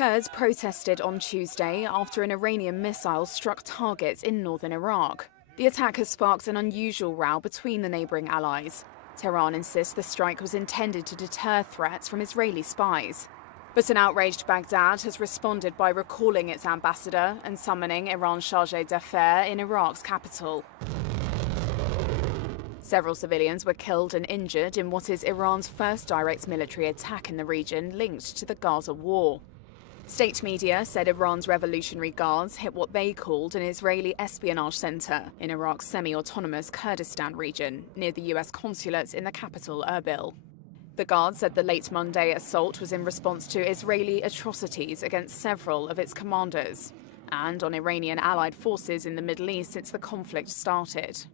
Kurds protested on Tuesday after an Iranian missile struck targets in northern Iraq. The attack has sparked an unusual row between the neighbouring allies. Tehran insists the strike was intended to deter threats from Israeli spies. But an outraged Baghdad has responded by recalling its ambassador and summoning Iran's chargé d'affaires in Iraq's capital. Several civilians were killed and injured in what is Iran's first direct military attack in the region linked to the Gaza war. State media said Iran's Revolutionary Guards hit what they called an Israeli espionage center in Iraq's semi-autonomous Kurdistan region, near the US Consulate in the capital, Erbil. The Guards said the late Monday assault was in response to Israeli atrocities against several of its commanders and on Iranian allied forces in the Middle East since the conflict started.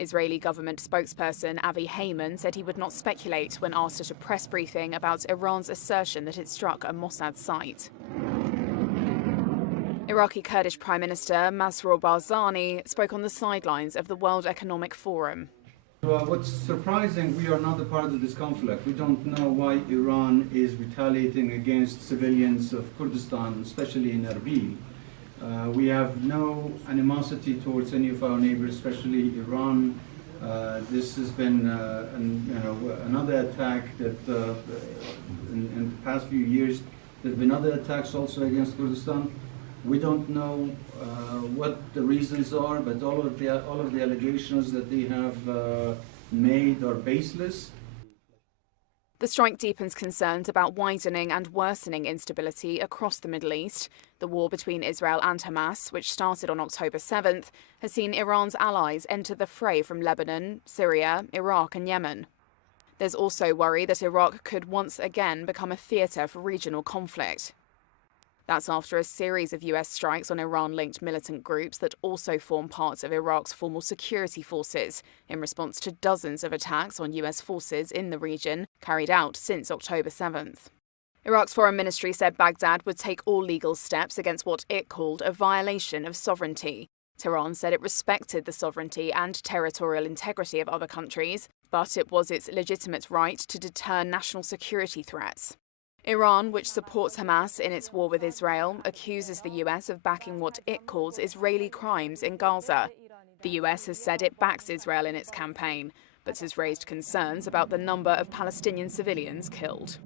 Israeli government spokesperson Avi Heyman said he would not speculate when asked at a press briefing about Iran's assertion that it struck a Mossad site. Iraqi Kurdish Prime Minister Masroor Barzani spoke on the sidelines of the World Economic Forum. What's surprising, we are not a part of this conflict. We don't know why Iran is retaliating against civilians of Kurdistan, especially in Erbil. We have no animosity towards any of our neighbors, especially Iran. This has been another attack that in the past few years, there have been other attacks also against Kurdistan. We don't know what the reasons are, but all of the allegations that they have made are baseless. The strike deepens concerns about widening and worsening instability across the Middle East. The war between Israel and Hamas, which started on October 7th, has seen Iran's allies enter the fray from Lebanon, Syria, Iraq and Yemen. There's also worry that Iraq could once again become a theatre for regional conflict. That's after a series of US strikes on Iran-linked militant groups that also form parts of Iraq's formal security forces, in response to dozens of attacks on US forces in the region carried out since October 7th. Iraq's foreign ministry said Baghdad would take all legal steps against what it called a violation of sovereignty. Tehran said it respected the sovereignty and territorial integrity of other countries, but it was its legitimate right to deter national security threats. Iran, which supports Hamas in its war with Israel, accuses the US of backing what it calls Israeli crimes in Gaza. The US has said it backs Israel in its campaign, but has raised concerns about the number of Palestinian civilians killed.